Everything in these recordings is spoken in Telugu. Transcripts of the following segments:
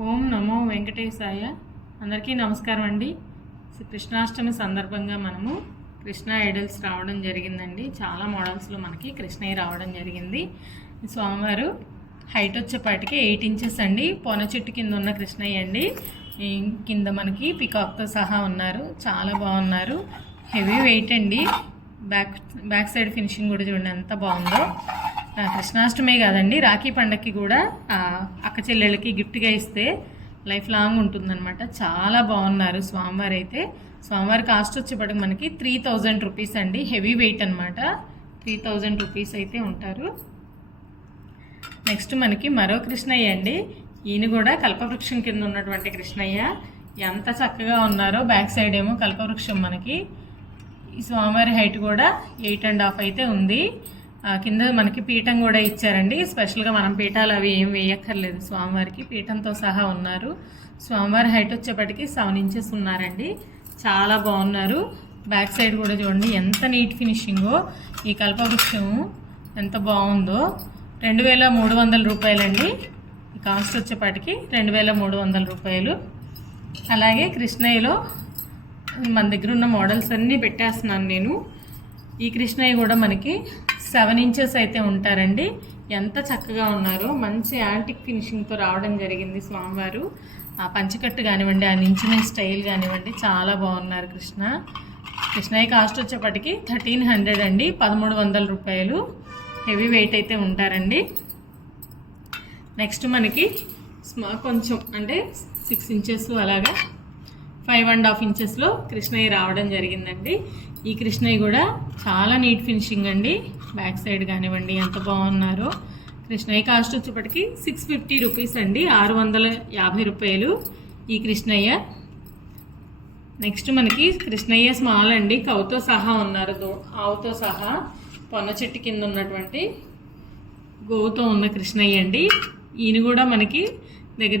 ఓం నమో వెంకటేశాయ. అందరికీ నమస్కారం అండి. కృష్ణాష్టమి సందర్భంగా మనము కృష్ణ ఐడల్స్ రావడం జరిగిందండి. చాలా మోడల్స్లో మనకి కృష్ణయ్య రావడం జరిగింది. స్వామివారు హైట్ వచ్చేపాటికి 8 ఇంచెస్ అండి. పొన చెట్టు కింద ఉన్న కృష్ణయ్య అండి. కింద మనకి పికాక్తో సహా ఉన్నారు. చాలా బాగున్నారు. హెవీ వెయిట్ అండి. బ్యాక్ సైడ్ ఫినిషింగ్ కూడా చూడండి ఎంత బాగుందో. కృష్ణాష్టమి కాదండి, రాఖీ పండగకి కూడా అక్క చెల్లెళ్ళకి గిఫ్ట్గా ఇస్తే లైఫ్ లాంగ్ ఉంటుందన్నమాట. చాలా బాగున్నారు స్వామివారు అయితే. స్వామివారి కాస్ట్ వచ్చేప్పటికి మనకి 3000 రూపీస్ అండి. హెవీ వెయిట్ అనమాట. 3000 రూపీస్ అయితే ఉంటారు. నెక్స్ట్ మనకి మరో కృష్ణయ్య అండి. ఈయన కూడా కల్పవృక్షం కింద ఉన్నటువంటి కృష్ణయ్య. ఎంత చక్కగా ఉన్నారో. బ్యాక్ సైడ్ ఏమో కల్పవృక్షం మనకి. ఈ స్వామివారి హైట్ కూడా 8.5 అయితే ఉంది. కింద మనకి పీఠం కూడా ఇచ్చారండి. స్పెషల్గా మనం పీఠాలు అవి ఏం వేయక్కర్లేదు. స్వామివారికి పీఠంతో సహా ఉన్నారు. స్వామివారి హైట్ వచ్చేప్పటికి 7 ఇంచెస్ ఉన్నారండి. చాలా బాగున్నారు. బ్యాక్ సైడ్ కూడా చూడండి ఎంత నీట్ ఫినిషింగో. ఈ కల్పవృక్షము ఎంత బాగుందో. 2300 రూపాయలండి. ఈ కాస్ట్ వచ్చేప్పటికి 2300 రూపాయలు. అలాగే కృష్ణయ్యలో మన దగ్గర ఉన్న మోడల్స్ అన్నీ పెట్టేస్తున్నాను నేను. ఈ కృష్ణయ్య కూడా మనకి 7 ఇంచెస్ అయితే ఉంటారండి. ఎంత చక్కగా ఉన్నారో. మంచి యాంటిక్ ఫినిషింగ్తో రావడం జరిగింది స్వామివారు. ఆ పంచకట్టు కానివ్వండి, ఆ నించిన స్టైల్ కానివ్వండి, చాలా బాగున్నారు కృష్ణయ్య కాస్ట్ వచ్చేప్పటికి 1300 అండి. 1300 రూపాయలు. హెవీ వెయిట్ అయితే ఉంటారండి. నెక్స్ట్ మనకి కొంచెం అంటే 6 ఇంచెస్ అలాగా 5.5 ఇంచెస్లో కృష్ణయ్య రావడం జరిగిందండి. ఈ కృష్ణయ్య కూడా చాలా నీట్ ఫినిషింగ్ అండి. బ్యాక్ సైడ్ కానివ్వండి ఎంత బాగున్నారో. కృష్ణయ్య కాస్ట్ వచ్చేప్పటికి 650 రూపీస్ అండి. 650 రూపాయలు ఈ కృష్ణయ్య. నెక్స్ట్ మనకి కృష్ణయ్య స్మాల్ అండి. కౌతో సహా ఉన్నారు. ఆవుతో సహా పొన్న చెట్టు కింద ఉన్నటువంటి గోవుతో ఉన్న కృష్ణయ్య అండి. ఈయన కూడా మనకి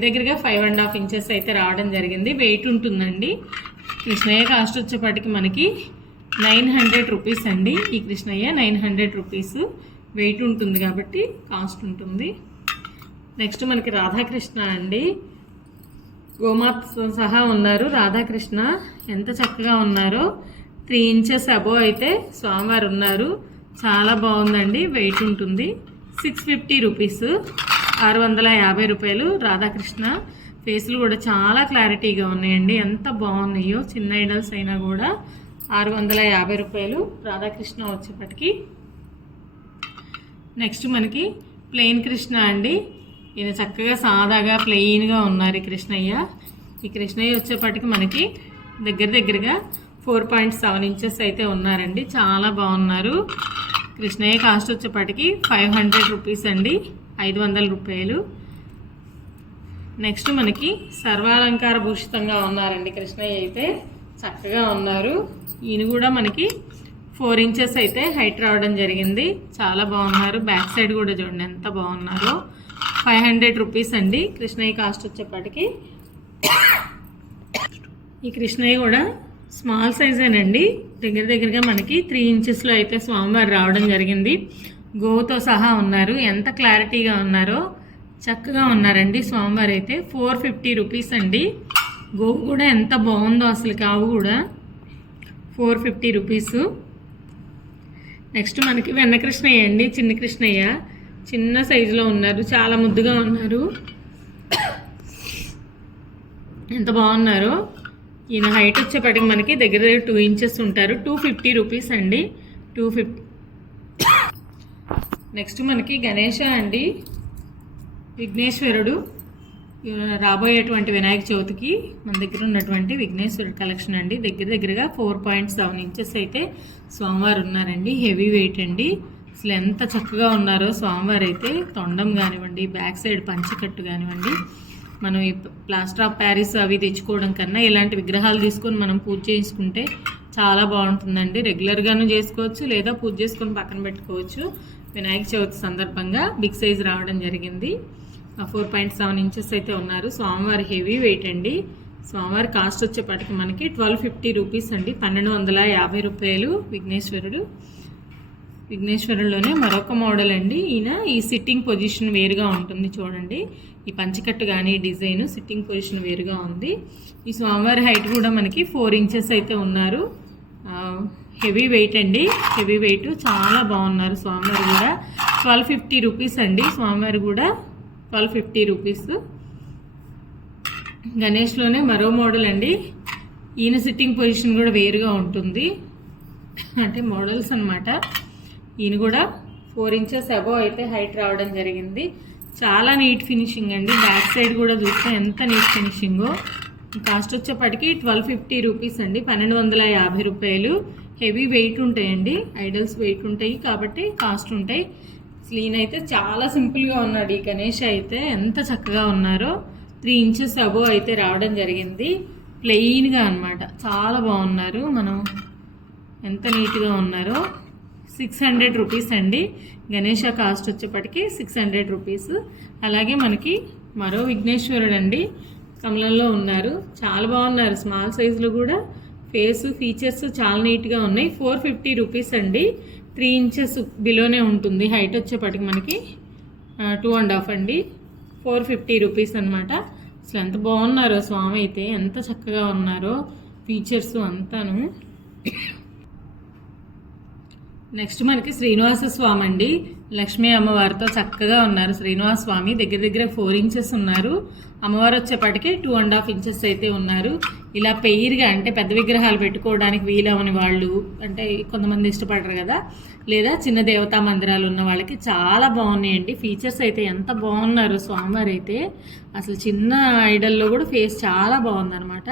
దగ్గరగా 5.5 ఇంచెస్ అయితే రావడం జరిగింది. వెయిట్ ఉంటుందండి. కృష్ణయ్య కాస్ట్ వచ్చేప్పటికి మనకి 900 రూపీస్ అండి. ఈ కృష్ణయ్య 900 రూపీస్. వెయిట్ ఉంటుంది కాబట్టి కాస్ట్ ఉంటుంది. నెక్స్ట్ మనకి రాధాకృష్ణ అండి. గోమాత సహా ఉన్నారు. రాధాకృష్ణ ఎంత చక్కగా ఉన్నారో. 3 ఇంచెస్ అబోవ్ అయితే స్వామివారు ఉన్నారు. చాలా బాగుందండి. వెయిట్ ఉంటుంది. 650 రూపీస్. 650 రూపాయలు రాధాకృష్ణ. ఫేస్లు కూడా చాలా క్లారిటీగా ఉన్నాయండి. ఎంత బాగున్నాయో. చిన్న ఐడల్స్ అయినా కూడా 650 రూపాయలు రాధాకృష్ణ వచ్చేప్పటికి. నెక్స్ట్ మనకి ప్లెయిన్ కృష్ణ అండి. ఈయన చక్కగా సాదాగా ప్లెయిన్గా ఉన్నారు ఈ కృష్ణయ్య. ఈ కృష్ణయ్య వచ్చేప్పటికి మనకి దగ్గరగా 4.7 ఇంచెస్ అయితే ఉన్నారండి. చాలా బాగున్నారు. కృష్ణయ్య కాస్ట్ వచ్చేప్పటికి 500 రూపీస్ అండి. 500 రూపాయలు. నెక్స్ట్ మనకి సర్వాలంకార భూషితంగా ఉన్నారండి కృష్ణయ్య అయితే. చక్కగా ఉన్నారు. ఈయన కూడా మనకి 4 ఇంచెస్ అయితే హైట్ రావడం జరిగింది. చాలా బాగున్నారు. బ్యాక్ సైడ్ కూడా చూడండి ఎంత బాగున్నారో. 500 రూపీస్ అండి కృష్ణయ్య కాస్ట్ వచ్చేప్పటికి. ఈ కృష్ణయ్య కూడా స్మాల్ సైజేనండి. దగ్గరగా మనకి 3 ఇంచెస్లో అయితే స్వామివారు రావడం జరిగింది. గోవుతో సహా ఉన్నారు. ఎంత క్లారిటీగా ఉన్నారో. చక్కగా ఉన్నారండి స్వామివారు అయితే. 450 రూపీస్ అండి. గోవు కూడా ఎంత బాగుందో అసలు. కావు కూడా 450 రూపీస్. నెక్స్ట్ మనకి వెన్న కృష్ణయ్య అండి. చిన్న కృష్ణయ్య చిన్న సైజులో ఉన్నారు. చాలా ముద్దుగా ఉన్నారు. ఎంత బాగున్నారో. ఈయన హైట్ వచ్చేప్పటికి మనకి దగ్గర 2 ఇంచెస్ ఉంటారు. 250 రూపీస్ అండి. 250. నెక్స్ట్ మనకి గణేష అండి. విఘ్నేశ్వరుడు. రాబోయేటువంటి వినాయక చవితికి మన దగ్గర ఉన్నటువంటి విఘ్నేశ్వరుడు కలెక్షన్ అండి. దగ్గరగా 4.7 ఇంచెస్ అయితే స్వామివారు ఉన్నారండి. హెవీ వెయిట్ అండి. అసలు ఎంత చక్కగా ఉన్నారో స్వామివారు అయితే. తొండం కానివ్వండి, బ్యాక్ సైడ్ పంచకట్టు కానివ్వండి, మనం ఈ ప్లాస్టర్ ఆఫ్ ప్యారిస్ అవి తెచ్చుకోవడం కన్నా ఇలాంటి విగ్రహాలు తీసుకొని మనం పూజ చేసుకుంటే చాలా బాగుంటుందండి. రెగ్యులర్గాను చేసుకోవచ్చు, లేదా పూజ చేసుకొని పక్కన పెట్టుకోవచ్చు. వినాయక చవితి సందర్భంగా బిగ్ సైజ్ రావడం జరిగింది. 4.7 ఇంచెస్ అయితే ఉన్నారు. స్వామివారి హెవీ వెయిట్ అండి. స్వామివారి కాస్ట్ వచ్చేప్పటికి మనకి 1250 రూపీస్ అండి. 1250 రూపాయలు విఘ్నేశ్వరుడు. విఘ్నేశ్వరులోనే మరొక మోడల్ అండి. ఈయన ఈ సిట్టింగ్ పొజిషన్ వేరుగా ఉంటుంది చూడండి. ఈ పంచకట్టు కానీ డిజైన్ సిట్టింగ్ పొజిషన్ వేరుగా ఉంది. ఈ స్వామివారి హైట్ కూడా మనకి 4 ఇంచెస్ అయితే ఉన్నారు. హెవీ వెయిట్ అండి, హెవీ వెయిట్, చాలా బాగున్నారు స్వామివారు కూడా. 1250 రూపీస్ అండి స్వామివారు కూడా, 1250 రూపీస్. గణేష్లోనే మరో మోడల్ అండి. ఈయన సిట్టింగ్ పొజిషన్ కూడా వేరుగా ఉంటుంది, అంటే మోడల్స్ అన్నమాట. ఈయన కూడా 4 ఇంచెస్ అబోవ్ అయితే హైట్ రావడం జరిగింది. చాలా నీట్ ఫినిషింగ్ అండి. బ్యాక్ సైడ్ కూడా చూస్తే ఎంత నీట్ ఫినిషింగో. కాస్ట్ వచ్చేప్పటికి 1250 రూపీస్ అండి, 1250 రూపాయలు. హెవీ వెయిట్ ఉంటాయండి, ఐడల్స్ వెయిట్ ఉంటాయి కాబట్టి కాస్ట్ ఉంటాయి. ఈయన అయితే చాలా సింపుల్గా ఉన్నాడు. ఈ గణేష్ అయితే ఎంత చక్కగా ఉన్నారో. 3 ఇంచెస్ అబోవ్ అయితే రావడం జరిగింది, ప్లెయిన్గా అనమాట. చాలా బాగున్నారు, మనం ఎంత నీట్గా ఉన్నారో. 600 రూపీస్ అండి గణేష కాస్ట్ వచ్చేప్పటికి 600 రూపీస్. అలాగే మనకి మరో విఘ్నేశ్వరుడు అండి, కమలంలో ఉన్నారు. చాలా బాగున్నారు, స్మాల్ సైజులో కూడా. ఫేస్ ఫీచర్స్ చాలా నీట్గా ఉన్నాయి. 450 రూపీస్ అండి, 3 ఇంచెస్ బిలోనే ఉంటుంది. హైట్ వచ్చేప్పటికి మనకి 2.5 అండి, 450 రూపీస్ అనమాట. అసలు ఎంత బాగున్నారో స్వామి అయితే, ఎంత చక్కగా ఉన్నారో ఫీచర్స్ అంతాను. నెక్స్ట్ మనకి శ్రీనివాస స్వామి అండి, లక్ష్మీ అమ్మవారితో చక్కగా ఉన్నారు. శ్రీనివాస స్వామి దగ్గర 4 ఇంచెస్ ఉన్నారు. అమ్మవారు వచ్చేప్పటికి 2.5 ఇంచెస్ అయితే ఉన్నారు. ఇలా పెయిర్గా, అంటే పెద్ద విగ్రహాలు పెట్టుకోవడానికి వీలవని వాళ్ళు, అంటే కొంతమంది ఇష్టపడరు కదా, లేదా చిన్న దేవతా మందిరాలు ఉన్న వాళ్ళకి చాలా బాగున్నాయండి. ఫీచర్స్ అయితే ఎంత బాగున్నారు స్వామివారు అయితే. అసలు చిన్న ఐడల్లో కూడా ఫేస్ చాలా బాగుందన్నమాట.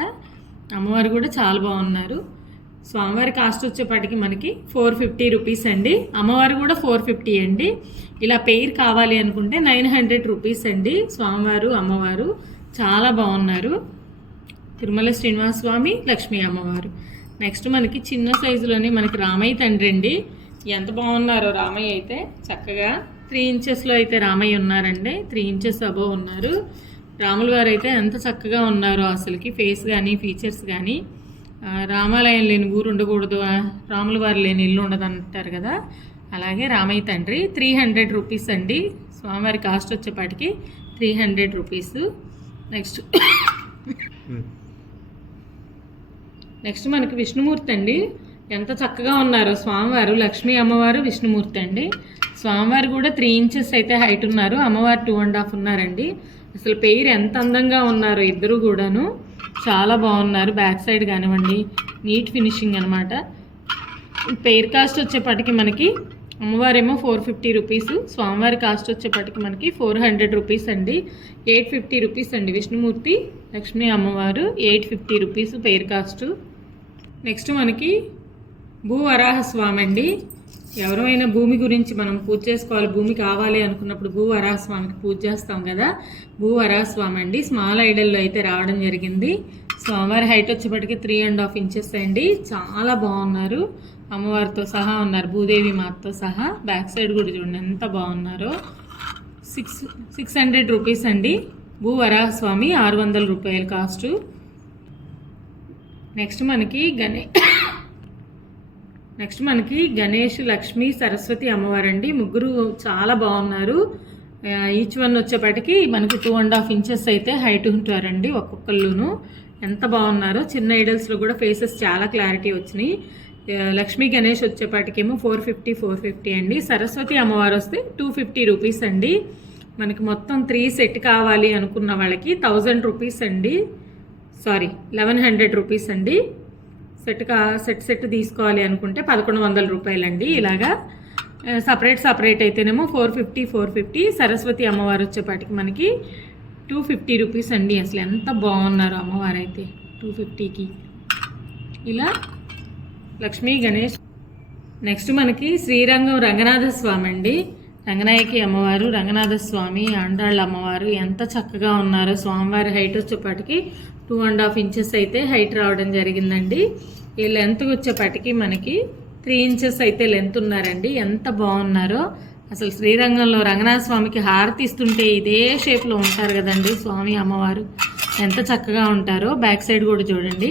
అమ్మవారు కూడా చాలా బాగున్నారు. స్వామివారి కాస్ట్ వచ్చేప్పటికి మనకి 450 రూపీస్ అండి. అమ్మవారు కూడా 450 అండి. ఇలా పెయిర్ కావాలి అనుకుంటే 900 రూపీస్ అండి. స్వామివారు అమ్మవారు చాలా బాగున్నారు. తిరుమల శ్రీనివాస స్వామి, లక్ష్మీ అమ్మవారు. నెక్స్ట్ మనకి చిన్న సైజులోనే మనకి రామయ్య తండ్రి అండి. ఎంత బాగున్నారో రామయ్య అయితే, చక్కగా 3 ఇంచెస్లో అయితే రామయ్య ఉన్నారండి. 3 ఇంచెస్ అబోవ్ ఉన్నారు. రాముల వారు అయితే ఎంత చక్కగా ఉన్నారో అసలుకి. ఫేస్ కానీ ఫీచర్స్ కానీ. రామాలయం లేని ఊరు ఉండకూడదు, రాముల వారు లేని ఇల్లు ఉండదు అంటారు కదా, అలాగే రామయ్య తండ్రి. 300 రూపీస్ అండి స్వామివారి కాస్ట్ వచ్చేపాటికి, 300 రూపీస్. నెక్స్ట్ మనకి విష్ణుమూర్తి అండి. ఎంత చక్కగా ఉన్నారో స్వామివారు, లక్ష్మీ అమ్మవారు, విష్ణుమూర్తి అండి. స్వామివారు కూడా 3 ఇంచెస్ అయితే హైట్ ఉన్నారు, అమ్మవారు 2.5 ఉన్నారండి. అసలు పెయిర్ ఎంత అందంగా ఉన్నారో ఇద్దరు కూడాను, చాలా బాగున్నారు. బ్యాక్ సైడ్ కానివ్వండి, నీట్ ఫినిషింగ్ అనమాట. పెయిర్ కాస్ట్ వచ్చేప్పటికి మనకి అమ్మవారేమో 450 రూపీస్, స్వామివారి కాస్ట్ వచ్చేప్పటికి మనకి 400 రూపీస్ అండి. 850 రూపీస్ అండి విష్ణుమూర్తి, లక్ష్మీ అమ్మవారు 850 రూపీస్ పెయిర్ కాస్ట్. నెక్స్ట్ మనకి భూవరాహస్వామి అండి. ఎవరైనా భూమి గురించి మనం పూజ చేసుకోవాలి, భూమి కావాలి అనుకున్నప్పుడు భూవరాహస్వామికి పూజ చేస్తాం కదా, భూవరాహస్వామి అండి. స్మాల్ ఐడల్లో అయితే రావడం జరిగింది. స్వామివారి హైట్ వచ్చేప్పటికి 3.5 ఇంచెస్ అండి. చాలా బాగున్నారు, అమ్మవారితో సహా ఉన్నారు, భూదేవి మాతతో సహా. బ్యాక్ సైడ్ కూడా చూడండి ఎంత బాగున్నారో. 600 రూపీస్ అండి భూవరాహస్వామి, 600 రూపాయలు కాస్ట్. నెక్స్ట్ మనకి గణేష్, లక్ష్మి, సరస్వతి అమ్మవారండి. ముగ్గురు చాలా బాగున్నారు. ఈచ్ వన్ వచ్చేప్పటికి మనకి 2.5 ఇంచెస్ అయితే హైట్ ఉంటారండి ఒక్కొక్కళ్ళును. ఎంత బాగున్నారో. చిన్న ఐడల్స్లో కూడా ఫేసెస్ చాలా క్లారిటీ వచ్చినాయి. లక్ష్మీ గణేష్ వచ్చేపాటికేమో 450 అండి. సరస్వతి అమ్మవారు వస్తే 250 రూపీస్ అండి. మనకి మొత్తం 3 సెట్ కావాలి అనుకున్న వాళ్ళకి 1000 రూపీస్ అండి, 1100 రూపీస్ అండి. సెట్ తీసుకోవాలి అనుకుంటే 1100 రూపాయలండి. ఇలాగా సపరేట్ అయితేనేమో 450. సరస్వతి అమ్మవారు వచ్చేపాటికి మనకి 250 రూపీస్ అండి. అసలు ఎంత బాగున్నారు అమ్మవారు అయితే 250కి. ఇలా లక్ష్మీ గణేష్. నెక్స్ట్ మనకి శ్రీరంగం రంగనాథ స్వామి అండి. రంగనాయకి అమ్మవారు, రంగనాథ స్వామి, ఆండాళ్ళ అమ్మవారు ఎంత చక్కగా ఉన్నారో. స్వామివారి హైట్ వచ్చేపాటికి 2.5 ఇంచెస్ అయితే హైట్ రావడం జరిగిందండి. ఈ లెంత్ వచ్చేపాటికి మనకి 3 ఇంచెస్ అయితే లెంత్ ఉన్నారండి. ఎంత బాగున్నారో అసలు. శ్రీరంగంలో రంగనాథ స్వామికి హారతి ఇస్తుంటే ఇదే షేప్లో ఉంటారు కదండి స్వామి అమ్మవారు, ఎంత చక్కగా ఉంటారో. బ్యాక్ సైడ్ కూడా చూడండి,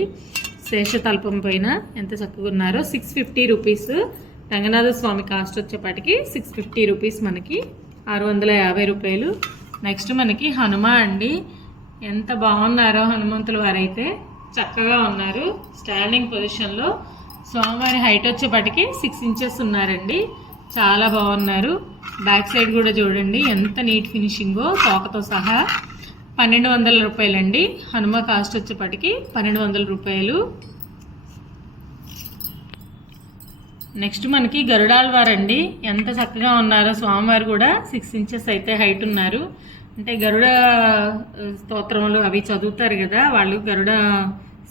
శేషతల్పం పైన ఎంత చక్కగా ఉన్నారో. 650 రూపీస్ రంగనాథ స్వామి కాస్ట్ వచ్చేపాటికి 650 రూపీస్, మనకి 650 రూపాయలు. నెక్స్ట్ మనకి హనుమ అండి. ఎంత బాగున్నారో హనుమంతుల వారైతే, చక్కగా ఉన్నారు. స్టాండింగ్ పొజిషన్లో స్వామివారి హైట్ వచ్చేపటికి 6 ఇంచెస్ ఉన్నారండి. చాలా బాగున్నారు. బ్యాక్ సైడ్ కూడా చూడండి ఎంత నీట్ ఫినిషింగో, తోకతో సహా. 1200 రూపాయలండి. హనుమ కాస్ట్ వచ్చేపటికి 1200 రూపాయలు. నెక్స్ట్ మనకి గరుడాల్వార్ అండి. ఎంత చక్కగా ఉన్నారో స్వామివారు కూడా 6 ఇంచెస్ అయితే హైట్ ఉన్నారు. అంటే గరుడ స్తోత్రములు అవి చదువుతారు కదా వాళ్ళు, గరుడ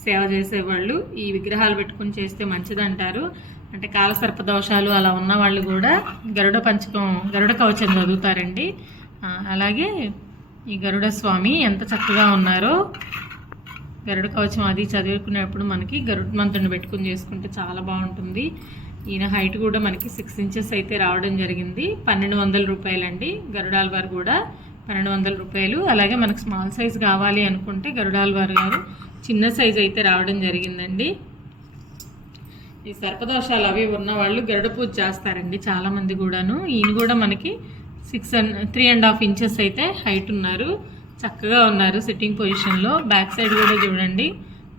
సేవ చేసేవాళ్ళు ఈ విగ్రహాలు పెట్టుకుని చేస్తే మంచిదంటారు. అంటే కాలసర్ప దోషాలు అలా ఉన్న వాళ్ళు కూడా గరుడ పంచకం, గరుడ కవచం చదువుతారండి. అలాగే ఈ గరుడ స్వామి ఎంత చక్కగా ఉన్నారో. గరుడ కవచం అది చదువుకునేప్పుడు మనకి గరుడ్మంతుడిని పెట్టుకుని చేసుకుంటే చాలా బాగుంటుంది. ఈయన హైట్ కూడా మనకి 6 ఇంచెస్ అయితే రావడం జరిగింది. 1200 రూపాయలండి. గరుడాల్వార్ కూడా 1200 రూపాయలు. అలాగే మనకు స్మాల్ సైజ్ కావాలి అనుకుంటే గరుడాల్వార్ గారు చిన్న సైజ్ అయితే రావడం జరిగిందండి. ఈ సర్పదోషాలు అవి ఉన్న వాళ్ళు గరుడ పూజ చేస్తారండి చాలామంది కూడాను. ఈయన కూడా మనకి 3.5 ఇంచెస్ అయితే హైట్ ఉన్నారు. చక్కగా ఉన్నారు సిట్టింగ్ పొజిషన్లో. బ్యాక్ సైడ్ కూడా చూడండి,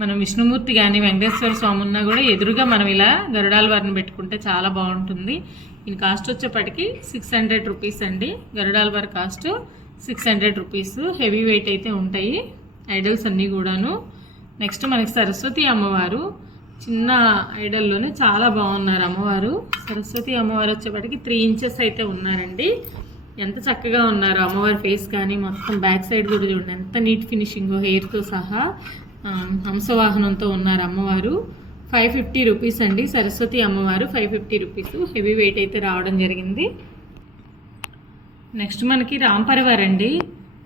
మనం విష్ణుమూర్తి కానీ వెంకటేశ్వర స్వామి ఉన్నా కూడా ఎదురుగా మనం ఇలా గరుడాల్వారిని పెట్టుకుంటే చాలా బాగుంటుంది. ఈయన కాస్ట్ వచ్చేప్పటికి 600 రూపీస్ అండి. Garudalvar cost 600 rupees. Heavy weight అయితే ఉంటాయి ఐడల్స్ అన్నీ కూడాను. నెక్స్ట్ మనకి సరస్వతి అమ్మవారు, చిన్న ఐడల్లోనే చాలా బాగున్నారు అమ్మవారు. సరస్వతి అమ్మవారు వచ్చేప్పటికి 3 ఇంచెస్ అయితే ఉన్నారండి. ఎంత చక్కగా ఉన్నారు అమ్మవారి ఫేస్ కానీ, మొత్తం బ్యాక్ సైడ్ కూడా చూడండి ఎంత నీట్ ఫినిషింగ్, హెయిర్తో సహా హంసవాహనంతో ఉన్నారు అమ్మవారు. 550 రూపీస్ అండి. సరస్వతి అమ్మవారు 550 రూపీస్. హెవీ వెయిట్ అయితే రావడం జరిగింది. నెక్స్ట్ మనకి రాంపరివార్ అండి.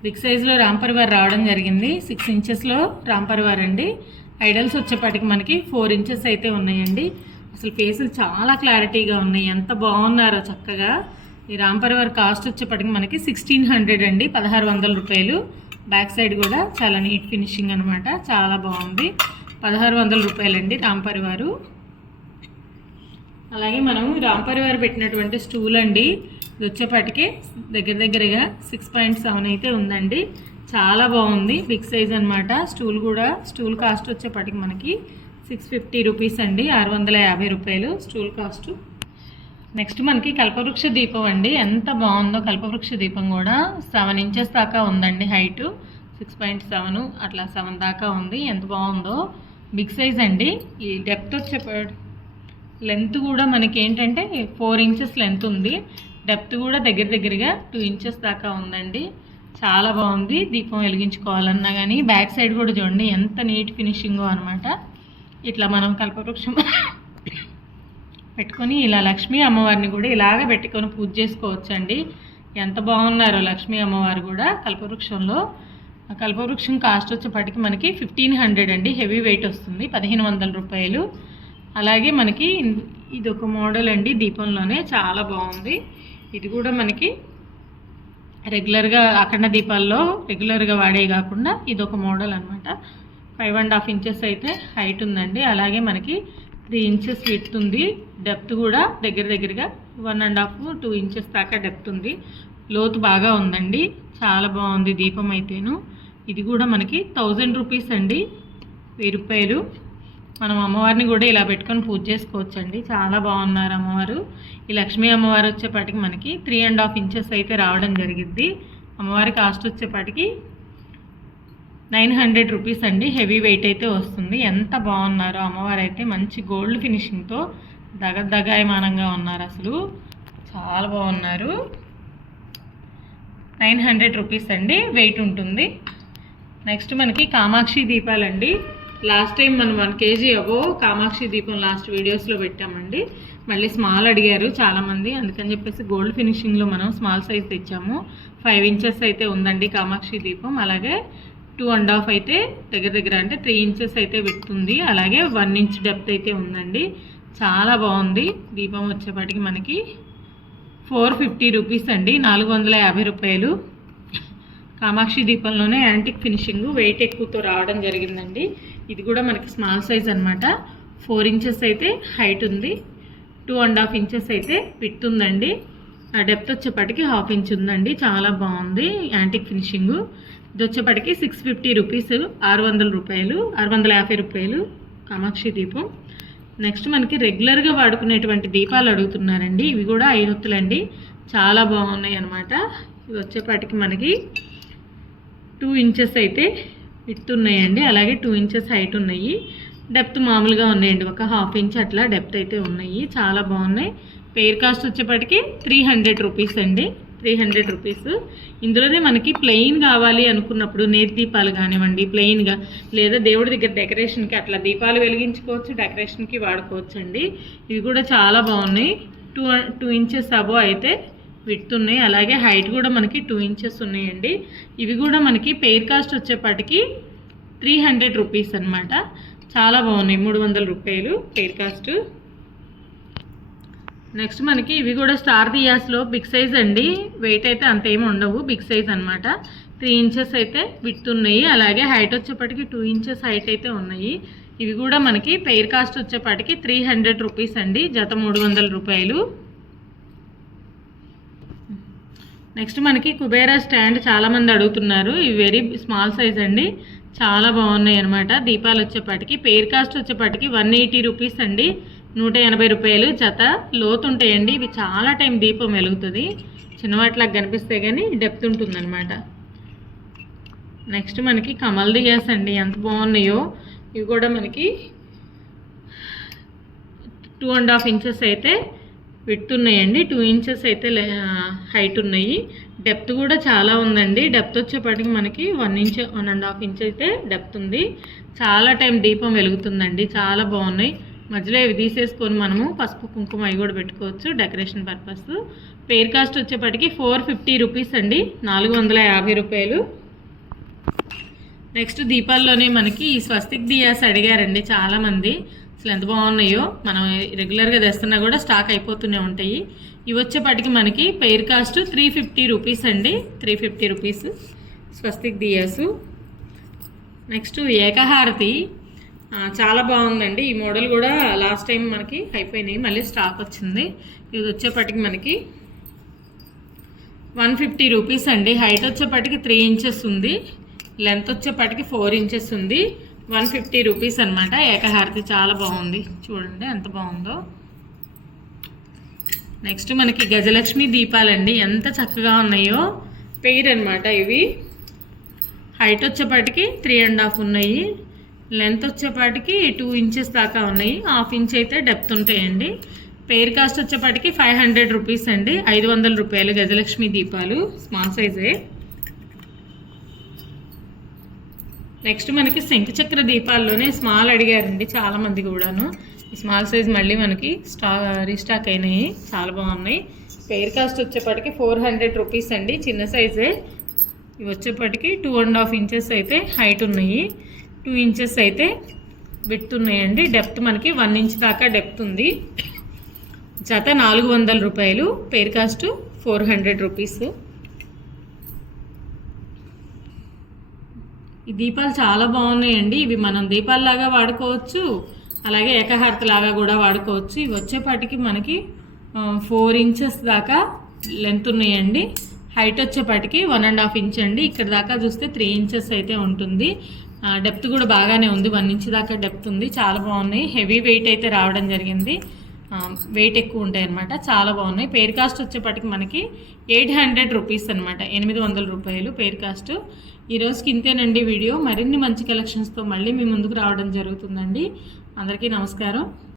బిగ్ సైజులో రాంపరివార్ రావడం జరిగింది. 6 ఇంచెస్లో రాంపరివార్ అండి. ఐడల్స్ వచ్చేపాటికి మనకి 4 ఇంచెస్ అయితే ఉన్నాయండి. అసలు ఫేసులు చాలా క్లారిటీగా ఉన్నాయి. ఎంత బాగున్నారో చక్కగా. ఈ రాంపరివార్ కాస్ట్ వచ్చేప్పటికి మనకి 1600 అండి. 1600 రూపాయలు. బ్యాక్ సైడ్ కూడా చాలా నీట్ ఫినిషింగ్ అనమాట. చాలా బాగుంది. 1600 రూపాయలండి రాంపరివారు. అలాగే మనం రాంపరివారు పెట్టినటువంటి స్టూల్ అండి. ఇది వచ్చేపాటికి దగ్గరగా 6.7 అయితే ఉందండి. చాలా బాగుంది. బిగ్ సైజ్ అనమాట. స్టూల్ కాస్ట్ వచ్చేపాటికి మనకి 650 రూపీస్ అండి. 650 రూపాయలు స్టూల్ కాస్ట్. నెక్స్ట్ మనకి కల్పవృక్ష దీపం అండి. ఎంత బాగుందో కల్పవృక్ష దీపం కూడా. 7 ఇంచెస్ దాకా ఉందండి హైటు. 6.7 అట్లా 7 దాకా ఉంది. ఎంత బాగుందో. బిగ్ సైజ్ అండి. ఈ డెప్త్ లెంత్ కూడా మనకి ఏంటంటే 4 ఇంచెస్ లెంత్ ఉంది. డెప్త్ కూడా దగ్గరగా 2 ఇంచెస్ దాకా ఉందండి. చాలా బాగుంది. దీపం వెలిగించుకోవాలన్నా కానీ. బ్యాక్ సైడ్ కూడా చూడండి ఎంత నీట్ ఫినిషింగో అనమాట. ఇట్లా మనం కల్పవృక్షం పెట్టుకొని ఇలా లక్ష్మీ అమ్మవారిని కూడా ఇలాగే పెట్టుకొని పూజ చేసుకోవచ్చండి. ఎంత బాగున్నారో లక్ష్మీ అమ్మవారు కూడా కల్పవృక్షంలో. కల్పవృక్షం కాస్ట్ వచ్చేప్పటికి మనకి 1500 అండి. హెవీ వెయిట్ వస్తుంది. 1500 రూపాయలు. అలాగే మనకి ఇది ఒక మోడల్ అండి దీపంలోనే. చాలా బాగుంది. ఇది కూడా మనకి రెగ్యులర్గా అఖండ దీపాల్లో రెగ్యులర్గా వాడే కాకుండా ఇది ఒక మోడల్ అనమాట. 5.5 ఇంచెస్ అయితే హైట్ ఉందండి. అలాగే మనకి 3 ఇంచెస్ విడ్త్ ఉంది. డెప్త్ కూడా దగ్గరగా 1.5-2 ఇంచెస్ దాకా డెప్త్ ఉంది. లోతు బాగా ఉందండి. చాలా బాగుంది దీపం అయితేను. ఇది కూడా మనకి 1000 రూపీస్ అండి. 1000 రూపాయలు. మనం అమ్మవారిని కూడా ఇలా పెట్టుకొని పూజ చేసుకోవచ్చు అండి. చాలా బాగున్నారు అమ్మవారు. ఈ లక్ష్మీ అమ్మవారు వచ్చేపాటికి మనకి 3.5 ఇంచెస్ అయితే రావడం జరిగింది. అమ్మవారి కాస్ట్ వచ్చేపాటికి 900 రూపీస్ అండి. హెవీ వెయిట్ అయితే వస్తుంది. ఎంత బాగున్నారో అమ్మవారు అయితే. మంచి గోల్డ్ ఫినిషింగ్తో దగాయమానంగా ఉన్నారు. అసలు చాలా బాగున్నారు. 900 రూపీస్ అండి. వెయిట్ ఉంటుంది. నెక్స్ట్ మనకి కామాక్షి దీపాలండి. లాస్ట్ టైం మనం 1 kg అబో కామాక్షి దీపం లాస్ట్ వీడియోస్లో పెట్టామండి. మళ్ళీ స్మాల్ అడిగారు చాలామంది, అందుకని చెప్పేసి గోల్డ్ ఫినిషింగ్లో మనం స్మాల్ సైజ్ తెచ్చాము. 5 ఇంచెస్ అయితే ఉందండి కామాక్షి దీపం. అలాగే 2.5 అయితే దగ్గర అంటే 3 ఇంచెస్ అయితే పెడుతుంది. అలాగే 1 ఇంచ్ డెప్త్ అయితే ఉందండి. చాలా బాగుంది. దీపం వచ్చేపాటికి మనకి 450 రూపీస్ అండి. 450 రూపాయలు. కామాక్షి దీపంలోనే యాంటిక్ ఫినిషింగ్, వెయిట్ ఎక్కువతో రావడం జరిగిందండి. ఇది కూడా మనకి స్మాల్ సైజ్ అనమాట. 4 ఇంచెస్ అయితే హైట్ ఉంది. 2.5 ఇంచెస్ అయితే విడ్త్ ఉందండి. డెప్త్ వచ్చేప్పటికి 1/2 ఇంచ్ ఉందండి. చాలా బాగుంది యాంటిక్ ఫినిషింగ్. ఇది వచ్చేప్పటికి 650 రూపీస్, 600 రూపాయలు, 650 రూపాయలు కామాక్షి దీపం. నెక్స్ట్ మనకి రెగ్యులర్గా వాడుకునేటువంటి దీపాలు అడుగుతున్నారండి. ఇవి కూడా 5 ఒత్తులండి, చాలా బాగున్నాయి అన్నమాట. ఇవి వచ్చేప్పటికి మనకి 2 ఇంచెస్ అయితే విడ్త్ ఉన్నాయండి, అలాగే 2 ఇంచెస్ హైట్ ఉన్నాయి. డెప్త్ మామూలుగా ఉన్నాయండి, ఒక 1/2 ఇంచ్ అట్లా డెప్త్ అయితే ఉన్నాయి. చాలా బాగున్నాయి. పెయిర్ కాస్ట్ వచ్చేప్పటికి 300 రూపీస్ అండి, 300 రూపీస్. ఇందులోనే మనకి ప్లెయిన్ కావాలి అనుకున్నప్పుడు నేతి దీపాలు కానివ్వండి, ప్లెయిన్గా లేదా దేవుడి దగ్గర డెకరేషన్కి అట్లా దీపాలు వెలిగించుకోవచ్చు, డెకరేషన్కి వాడుకోవచ్చు అండి. ఇవి కూడా చాలా బాగున్నాయి. 2 ఇంచెస్ అబో అయితే విడ్త్ ఉన్నాయి, అలాగే హైట్ కూడా మనకి 2 ఇంచెస్ ఉన్నాయండి. ఇవి కూడా మనకి పెయిర్ కాస్ట్ వచ్చేప్పటికి 300 రూపీస్ అనమాట. చాలా బాగున్నాయి, 300 రూపాయలు పెయిర్ కాస్ట్. నెక్స్ట్ మనకి ఇవి కూడా స్టార్ దియాస్లో బిగ్ సైజ్ అండి, వెయిట్ అయితే అంతేమి ఉండవు, బిగ్ సైజ్ అనమాట. 3 ఇంచెస్ అయితే విడ్త్ ఉన్నాయి, అలాగే హైట్ వచ్చేప్పటికి 2 ఇంచెస్ హైట్ అయితే ఉన్నాయి. ఇవి కూడా మనకి పెయిర్ కాస్ట్ వచ్చేప్పటికి 300 రూపీస్ అండి, జత 300 రూపాయలు. నెక్స్ట్ మనకి కుబేరా స్టాండ్ చాలామంది అడుగుతున్నారు. ఇవి వెరీ స్మాల్ సైజ్ అండి, చాలా బాగున్నాయి అనమాట. దీపాలు వచ్చేప్పటికి పెయిర్ కాస్ట్ వచ్చేప్పటికి 180 రూపీస్ అండి, 180 రూపాయలు జత. లోతు ఉంటాయండి, ఇవి చాలా టైం దీపం వెలుగుతుంది, చిన్నవాటిలాగా కనిపిస్తే కానీ డెప్త్ ఉంటుందన్నమాట. నెక్స్ట్ మనకి కమల్ దియాస్ అండి, ఎంత బాగున్నాయో. ఇవి కూడా మనకి 2.5 ఇంచెస్ అయితే విడ్త్ ఉన్నాయండి, 2 ఇంచెస్ అయితే హైట్ ఉన్నాయి. డెప్త్ కూడా చాలా ఉందండి. డెప్త్ వచ్చేప్పటికి మనకి 1 ఇంచ్ 1.5 ఇంచ్ అయితే డెప్త్ ఉంది. చాలా టైం దీపం వెలుగుతుందండి, చాలా బాగున్నాయి. మధ్యలో ఇవి తీసేసుకొని మనము పసుపు కుంకుమ అవి కూడా పెట్టుకోవచ్చు డెకరేషన్ పర్పస్. పెయిర్ కాస్ట్ వచ్చేప్పటికి 450 రూపీస్ అండి, 450 రూపాయలు. నెక్స్ట్ దీపాల్లోనే మనకి ఈ స్వస్తిక్ దియాస్ అడిగారండి చాలామంది. అసలు ఎంత బాగున్నాయో, మనం రెగ్యులర్గా తెస్తున్నా కూడా స్టాక్ అయిపోతూనే ఉంటాయి. ఇవి వచ్చేప్పటికి మనకి పెయిర్ కాస్ట్ 350 రూపీస్ అండి, 350 రూపీస్ స్వస్తిక్ దియాసు. నెక్స్ట్ ఏకహారతి చాలా బాగుందండి. ఈ మోడల్ కూడా లాస్ట్ టైం మనకి అయిపోయినాయి, మళ్ళీ స్టాక్ వచ్చింది. ఇది వచ్చేప్పటికి మనకి 150 రూపీస్ అండి. హైట్ వచ్చేప్పటికి 3 ఇంచెస్ ఉంది, లెంత్ వచ్చేప్పటికి 4 ఇంచెస్ ఉంది. 150 రూపీస్ అనమాట. ఏకహారతి చాలా బాగుంది, చూడండి ఎంత బాగుందో. నెక్స్ట్ మనకి గజలక్ష్మి దీపాలండి, ఎంత చక్కగా ఉన్నాయో. పెయిర్ అనమాట ఇవి. హైట్ వచ్చేప్పటికి 3.5 ఉన్నాయి, లెంత్ వచ్చేపాటికి 2 ఇంచెస్ దాకా ఉన్నాయి, 1/2 ఇంచ్ అయితే డెప్త్ ఉంటాయండి. పెయిర్ కాస్ట్ వచ్చేపాటికి 500 రూపీస్ అండి, 500 రూపాయలు గజలక్ష్మి దీపాలు, స్మాల్ సైజే. నెక్స్ట్ మనకి శంఖచక్ర దీపాల్లోనే స్మాల్ అడిగారండి చాలామంది కూడాను. ఈ స్మాల్ సైజ్ మళ్ళీ మనకి రీస్టాక్ అయినాయి, చాలా బాగున్నాయి. పెయిర్ కాస్ట్ వచ్చేపాటికి 400 రూపీస్ అండి, చిన్న సైజే. ఇవి వచ్చేపాటికి 2.5 ఇంచెస్ అయితే హైట్ ఉన్నాయి, 2 ఇంచెస్ అయితే విడ్త్ ఉన్నాయండి. డెప్త్ మనకి 1 ఇంచ్ దాకా డెప్త్ ఉంది. జత 400 రూపాయలు, పెయిర్ కాస్ట్ 400 రూపీస్. ఈ దీపాలు చాలా బాగున్నాయండి. ఇవి మనం దీపాలలాగా వాడుకోవచ్చు, అలాగే ఏకహారతి లాగా కూడా వాడుకోవచ్చు. ఇవి వచ్చేపాటికి మనకి 4 ఇంచెస్ దాకా లెంత్ ఉన్నాయండి. హైట్ వచ్చేపాటికి 1.5 ఇంచ్ అండి. ఇక్కడ దాకా చూస్తే 3 ఇంచెస్ అయితే ఉంటుంది. డెప్త్ కూడా బాగానే ఉంది, 1 ఇంచ్ దాకా డెప్త్ ఉంది. చాలా బాగున్నాయి. హెవీ వెయిట్ అయితే రావడం జరిగింది, వెయిట్ ఎక్కువ ఉంటాయి అనమాట. చాలా బాగున్నాయి. పెయిర్ కాస్ట్ వచ్చేప్పటికి మనకి 800 రూపీస్ అనమాట, 800 రూపాయలు పెయిర్ కాస్ట్. ఈరోజుకి ఇంతేనండి వీడియో. మరిన్ని మంచి కలెక్షన్స్తో మళ్ళీ మీ ముందుకు రావడం జరుగుతుందండి. అందరికీ నమస్కారం.